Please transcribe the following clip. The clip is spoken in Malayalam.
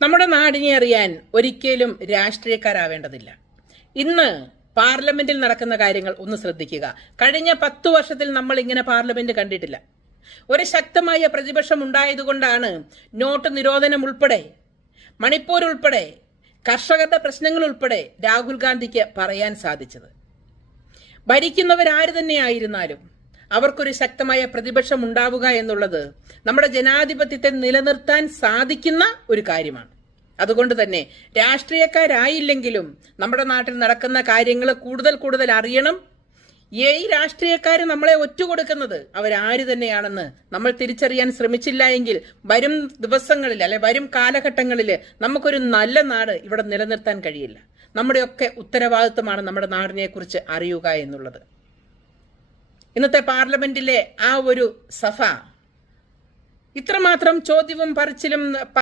നമ്മുടെ നാടിനെ അറിയാൻ ഒരിക്കലും രാഷ്ട്രീയക്കാരാവേണ്ടതില്ല. ഇന്ന് പാർലമെന്റിൽ നടക്കുന്ന കാര്യങ്ങൾ ഒന്ന് ശ്രദ്ധിക്കുക. കഴിഞ്ഞ 10 വർഷത്തിൽ നമ്മൾ ഇങ്ങനെ പാർലമെന്റ് കണ്ടിട്ടില്ല. ഒരു ശക്തമായ പ്രതിപക്ഷം ഉണ്ടായതുകൊണ്ടാണ് നോട്ട് നിരോധനം ഉൾപ്പെടെ, മണിപ്പൂർ ഉൾപ്പെടെ, കർഷകരുടെ പ്രശ്നങ്ങൾ ഉൾപ്പെടെ രാഹുൽ ഗാന്ധിക്ക് പറയാൻ സാധിച്ചത്. ഭരിക്കുന്നവരാര് തന്നെയായിരുന്നാലും അവർക്കൊരു ശക്തമായ പ്രതിപക്ഷം ഉണ്ടാവുക എന്നുള്ളത് നമ്മുടെ ജനാധിപത്യത്തെ നിലനിർത്താൻ സാധിക്കുന്ന ഒരു കാര്യമാണ്. അതുകൊണ്ട് തന്നെ രാഷ്ട്രീയക്കാരായില്ലെങ്കിലും നമ്മുടെ നാട്ടിൽ നടക്കുന്ന കാര്യങ്ങൾ കൂടുതൽ അറിയണം. ഈ രാഷ്ട്രീയക്കാർ നമ്മളെ ഒറ്റുകൊടുക്കുന്നത് അവരാര് തന്നെയാണെന്ന് നമ്മൾ തിരിച്ചറിയാൻ ശ്രമിച്ചില്ല എങ്കിൽ വരും ദിവസങ്ങളിൽ വരും കാലഘട്ടങ്ങളിൽ നമുക്കൊരു നല്ല നാട് ഇവിടെ നിലനിർത്താൻ കഴിയില്ല. നമ്മുടെയൊക്കെ ഉത്തരവാദിത്വമാണ് നമ്മുടെ നാടിനെ കുറിച്ച് അറിയുക എന്നുള്ളത്. ഇന്നത്തെ പാർലമെന്റിലെ ആ ഒരു സഭ ഇത്രമാത്രം ചോദ്യവും പറച്ചിലും